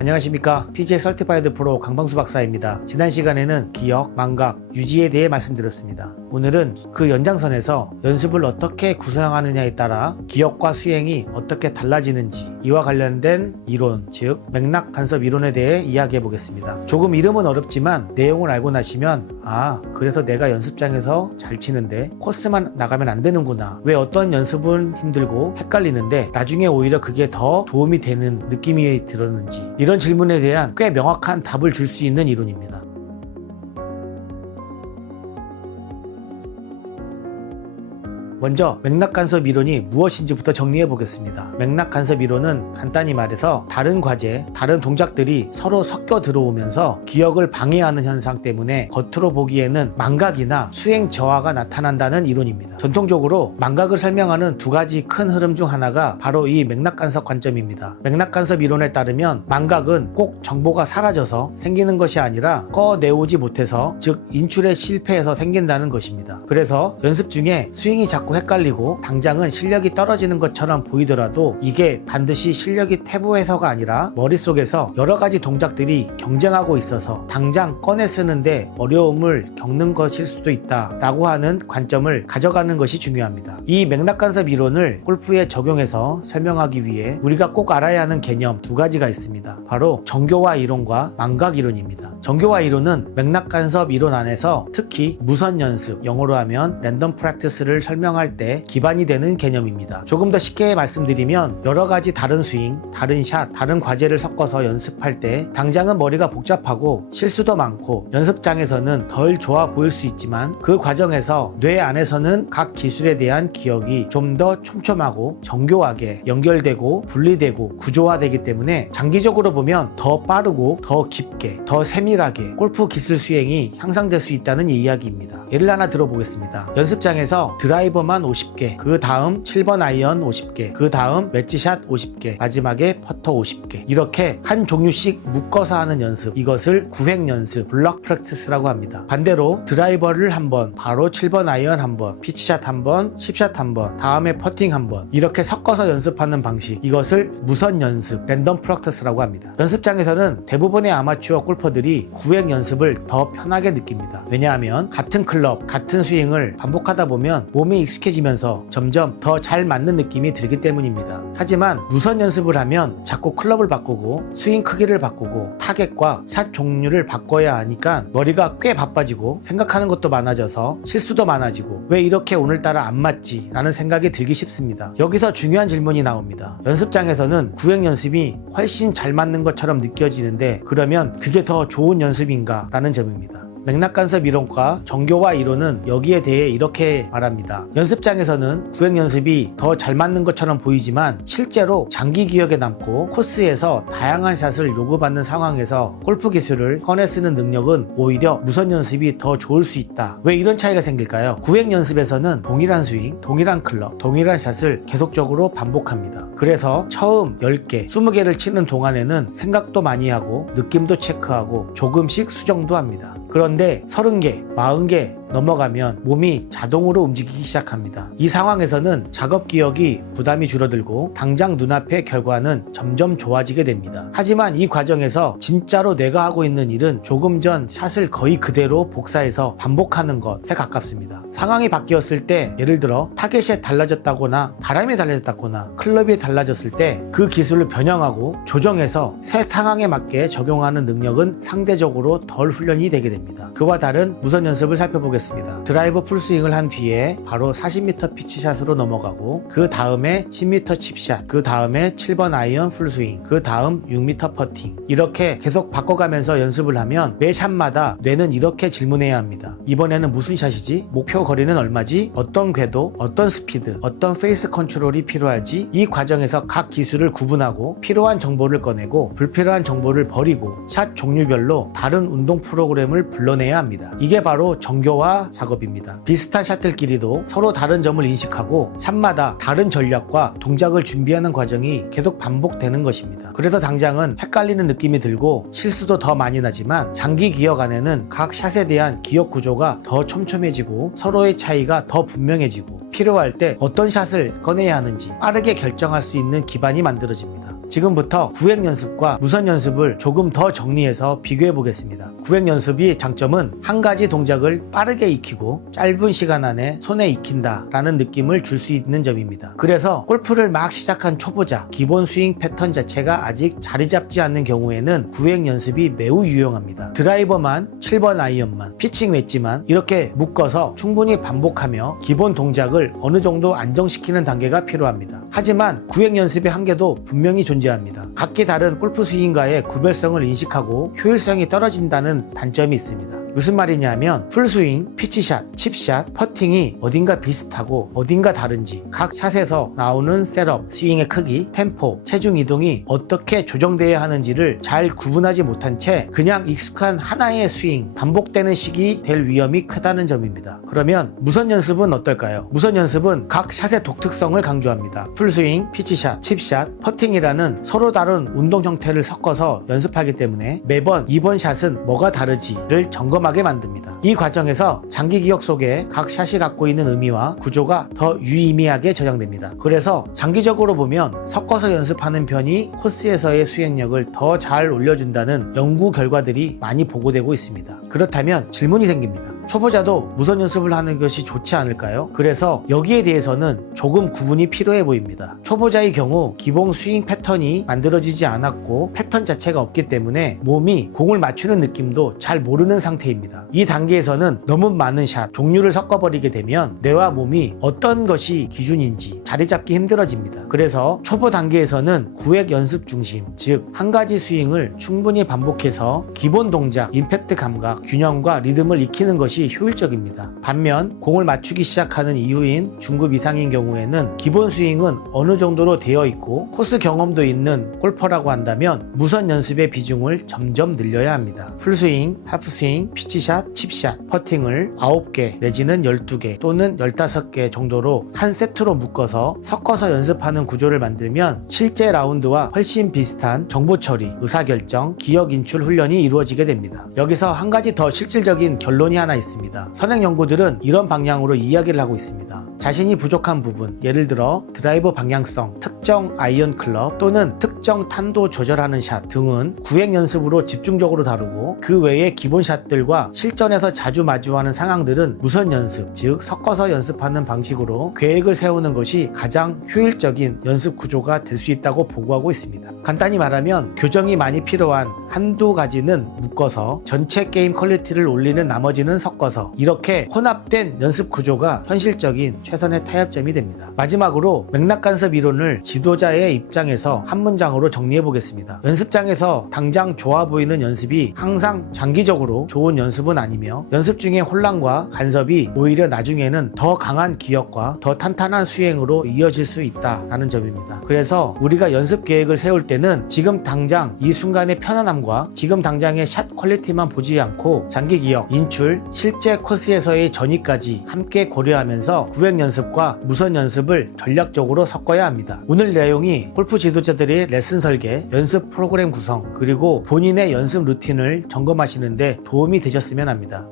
안녕하십니까. PGA 설티파이드 프로 강방수 박사입니다. 지난 시간에는 기억, 망각, 유지에 대해 말씀드렸습니다. 오늘은 그 연장선에서 연습을 어떻게 구성하느냐에 따라 기억과 수행이 어떻게 달라지는지 이와 관련된 이론, 즉 맥락 간섭 이론에 대해 이야기해 보겠습니다. 조금 이름은 어렵지만 내용을 알고 나시면 그래서 내가 연습장에서 잘 치는데 코스만 나가면 안 되는구나, 왜 어떤 연습은 힘들고 헷갈리는데 나중에 오히려 그게 더 도움이 되는 느낌이 들었는지, 이런 질문에 대한 꽤 명확한 답을 줄 수 있는 이론입니다. 먼저 맥락간섭 이론이 무엇인지부터 정리해 보겠습니다. 맥락간섭 이론은 간단히 말해서 다른 과제, 다른 동작들이 서로 섞여 들어오면서 기억을 방해하는 현상 때문에 겉으로 보기에는 망각이나 수행 저하가 나타난다는 이론입니다. 전통적으로 망각을 설명하는 두 가지 큰 흐름 중 하나가 바로 이 맥락간섭 관점입니다. 맥락간섭 이론에 따르면 망각은 꼭 정보가 사라져서 생기는 것이 아니라 꺼내오지 못해서, 즉 인출에 실패해서 생긴다는 것입니다. 그래서 연습 중에 스윙이 자꾸 헷갈리고 당장은 실력이 떨어지는 것처럼 보이더라도 이게 반드시 실력이 퇴보해서가 아니라 머릿속에서 여러가지 동작들이 경쟁하고 있어서 당장 꺼내 쓰는데 어려움을 겪는 것일 수도 있다 라고 하는 관점을 가져가는 것이 중요합니다. 이 맥락간섭 이론을 골프에 적용해서 설명하기 위해 우리가 꼭 알아야 하는 개념 두 가지가 있습니다. 바로 정교화 이론과 망각 이론입니다. 정교화 이론은 맥락간섭 이론 안에서 특히 무선 연습, 영어로 하면 랜덤 프랙티스를 설명할 때 기반이 되는 개념입니다. 조금 더 쉽게 말씀드리면 여러가지 다른 스윙, 다른 샷, 다른 과제를 섞어서 연습할 때 당장은 머리가 복잡하고 실수도 많고 연습장에서는 덜 좋아 보일 수 있지만 그 과정에서 뇌 안에서는 각 기술에 대한 기억이 좀 더 촘촘하고 정교하게 연결되고 분리되고 구조화되기 때문에 장기적으로 보면 더 빠르고 더 깊게, 더 세밀하게 골프 기술 수행이 향상될 수 있다는 이야기입니다. 예를 하나 들어보겠습니다. 연습장에서 드라이버만 50개, 그 다음 7번 아이언 50개, 그 다음 웨지샷 50개, 마지막에 퍼터 50개, 이렇게 한 종류씩 묶어서 하는 연습, 이것을 구획 연습, 블럭 프랙티스라고 합니다. 반대로 드라이버를 한번, 바로 7번 아이언 한번, 피치샷 한번, 10샷 한번, 다음에 퍼팅 한번, 이렇게 섞어서 연습하는 방식, 이것을 무선 연습, 랜덤 프랙티스라고 합니다. 연습장에서는 대부분의 아마추어 골퍼들이 구획 연습을 더 편하게 느낍니다. 왜냐하면 같은 클럽, 같은 스윙을 반복하다 보면 몸이 익숙해지면서 점점 더 잘 맞는 느낌이 들기 때문입니다. 하지만 무선 연습을 하면 자꾸 클럽을 바꾸고 스윙 크기를 바꾸고 타겟과 샷 종류를 바꿔야 하니까 머리가 꽤 바빠지고 생각하는 것도 많아져서 실수도 많아지고 왜 이렇게 오늘따라 안 맞지? 라는 생각이 들기 쉽습니다. 여기서 중요한 질문이 나옵니다. 연습장에서는 구획 연습이 훨씬 잘 맞는 것처럼 느껴지는데 그러면 그게 더 좋은 연습인가? 라는 점입니다. 맥락간섭 이론과 정교화 이론은 여기에 대해 이렇게 말합니다. 연습장에서는 구획 연습이 더 잘 맞는 것처럼 보이지만 실제로 장기 기억에 남고 코스에서 다양한 샷을 요구받는 상황에서 골프 기술을 꺼내 쓰는 능력은 오히려 무선 연습이 더 좋을 수 있다. 왜 이런 차이가 생길까요? 구획 연습에서는 동일한 스윙, 동일한 클럽, 동일한 샷을 계속적으로 반복합니다. 그래서 처음 10개, 20개를 치는 동안에는 생각도 많이 하고 느낌도 체크하고 조금씩 수정도 합니다. 그런데 30개, 40개 넘어가면 몸이 자동으로 움직이기 시작합니다. 이 상황에서는 작업 기억이 부담이 줄어들고 당장 눈앞의 결과는 점점 좋아지게 됩니다. 하지만 이 과정에서 진짜로 내가 하고 있는 일은 조금 전 샷을 거의 그대로 복사해서 반복하는 것에 가깝습니다. 상황이 바뀌었을 때, 예를 들어 타겟이 달라졌다거나 바람이 달라졌다거나 클럽이 달라졌을 때 그 기술을 변형하고 조정해서 새 상황에 맞게 적용하는 능력은 상대적으로 덜 훈련이 되게 됩니다. 그와 다른 무선 연습을 살펴보겠습니다. 드라이버 풀스윙을 한 뒤에 바로 40m 피치샷으로 넘어가고 그 다음에 10m 칩샷, 그 다음에 7번 아이언 풀스윙, 그 다음 6m 퍼팅, 이렇게 계속 바꿔가면서 연습을 하면 매 샷마다 뇌는 이렇게 질문해야 합니다. 이번에는 무슨 샷이지? 목표 거리는 얼마지? 어떤 궤도, 어떤 스피드, 어떤 페이스 컨트롤이 필요하지? 이 과정에서 각 기술을 구분하고 필요한 정보를 꺼내고 불필요한 정보를 버리고 샷 종류별로 다른 운동 프로그램을 불러내야 합니다. 이게 바로 정교화 작업입니다. 비슷한 샷들끼리도 서로 다른 점을 인식하고 샷마다 다른 전략과 동작을 준비하는 과정이 계속 반복되는 것입니다. 그래서 당장은 헷갈리는 느낌이 들고 실수도 더 많이 나지만 장기 기억 안에는 각 샷에 대한 기억 구조가 더 촘촘해지고 서로의 차이가 더 분명해지고 필요할 때 어떤 샷을 꺼내야 하는지 빠르게 결정할 수 있는 기반이 만들어집니다. 지금부터 구획 연습과 무선 연습을 조금 더 정리해서 비교해 보겠습니다. 구획 연습의 장점은 한 가지 동작을 빠르게 익히고 짧은 시간 안에 손에 익힌다 라는 느낌을 줄 수 있는 점입니다. 그래서 골프를 막 시작한 초보자, 기본 스윙 패턴 자체가 아직 자리 잡지 않는 경우에는 구획 연습이 매우 유용합니다. 드라이버만, 7번 아이언만, 피칭 웨지만 이렇게 묶어서 충분히 반복하며 기본 동작을 어느 정도 안정시키는 단계가 필요합니다. 하지만 구획 연습의 한계도 분명히 존재합니다. 각기 다른 골프 스윙과의 구별성을 인식하고 효율성이 떨어진다는 단점이 있습니다. 무슨 말이냐면 풀스윙, 피치샷, 칩샷, 퍼팅이 어딘가 비슷하고 어딘가 다른지 각 샷에서 나오는 셋업, 스윙의 크기, 템포, 체중 이동이 어떻게 조정되어야 하는지를 잘 구분하지 못한 채 그냥 익숙한 하나의 스윙, 반복되는 식이 될 위험이 크다는 점입니다. 그러면 무선 연습은 어떨까요? 무선 연습은 각 샷의 독특성을 강조합니다. 풀스윙, 피치샷, 칩샷, 퍼팅이라는 서로 다른 운동 형태를 섞어서 연습하기 때문에 매번 이번 샷은 뭐가 다르지를 점검하게 만듭니다. 이 과정에서 장기 기억 속에 각 샷이 갖고 있는 의미와 구조가 더 유의미하게 저장됩니다. 그래서 장기적으로 보면 섞어서 연습하는 편이 코스에서의 수행력을 더 잘 올려준다는 연구 결과들이 많이 보고되고 있습니다. 그렇다면 질문이 생깁니다. 초보자도 무선 연습을 하는 것이 좋지 않을까요? 그래서 여기에 대해서는 조금 구분이 필요해 보입니다. 초보자의 경우 기본 스윙 패턴이 만들어지지 않았고 패턴 자체가 없기 때문에 몸이 공을 맞추는 느낌도 잘 모르는 상태입니다. 이 단계에서는 너무 많은 샷, 종류를 섞어버리게 되면 뇌와 몸이 어떤 것이 기준인지 자리 잡기 힘들어집니다. 그래서 초보 단계에서는 구획 연습 중심, 즉 한 가지 스윙을 충분히 반복해서 기본 동작, 임팩트 감각, 균형과 리듬을 익히는 것이 효율적입니다. 반면 공을 맞추기 시작하는 이후인 중급 이상인 경우에는 기본 스윙은 어느 정도로 되어 있고 코스 경험도 있는 골퍼라고 한다면 무선 연습의 비중을 점점 늘려야 합니다. 풀스윙, 하프스윙, 피치샷, 칩샷, 퍼팅을 9개 내지는 12개 또는 15개 정도로 한 세트로 묶어서 섞어서 연습하는 구조를 만들면 실제 라운드와 훨씬 비슷한 정보 처리, 의사결정, 기억 인출 훈련이 이루어지게 됩니다. 여기서 한 가지 더 실질적인 결론이 하나 있습니다. 선행 연구들은 이런 방향으로 이야기를 하고 있습니다. 자신이 부족한 부분, 예를 들어 드라이버 방향성, 특정 아이언 클럽 또는 특정 탄도 조절하는 샷 등은 구획 연습으로 집중적으로 다루고 그 외의 기본 샷들과 실전에서 자주 마주하는 상황들은 무선 연습, 즉 섞어서 연습하는 방식으로 계획을 세우는 것이 가장 효율적인 연습 구조가 될 수 있다고 보고하고 있습니다. 간단히 말하면 교정이 많이 필요한 한두 가지는 묶어서 전체 게임 퀄리티를 올리는 나머지는 섞어서 이렇게 혼합된 연습 구조가 현실적인 최선의 타협점이 됩니다. 마지막으로 맥락 간섭 이론을 지도자의 입장에서 한 문장으로 정리해 보겠습니다. 연습장에서 당장 좋아 보이는 연습이 항상 장기적으로 좋은 연습은 아니며 연습 중에 혼란과 간섭이 오히려 나중에는 더 강한 기억과 더 탄탄한 수행으로 이어질 수 있다라는 점입니다. 그래서 우리가 연습 계획을 세울 때는 지금 당장 이 순간의 편안함과 지금 당장의 샷 퀄리티만 보지 않고 장기 기억, 인출, 실제 코스에서의 전이까지 함께 고려하면서 구획 연습과 무선 연습을 전략적으로 섞어야 합니다. 오늘 내용이 골프 지도자들의 레슨 설계, 연습 프로그램 구성, 그리고 본인의 연습 루틴을 점검하시는데 도움이 되셨으면 합니다.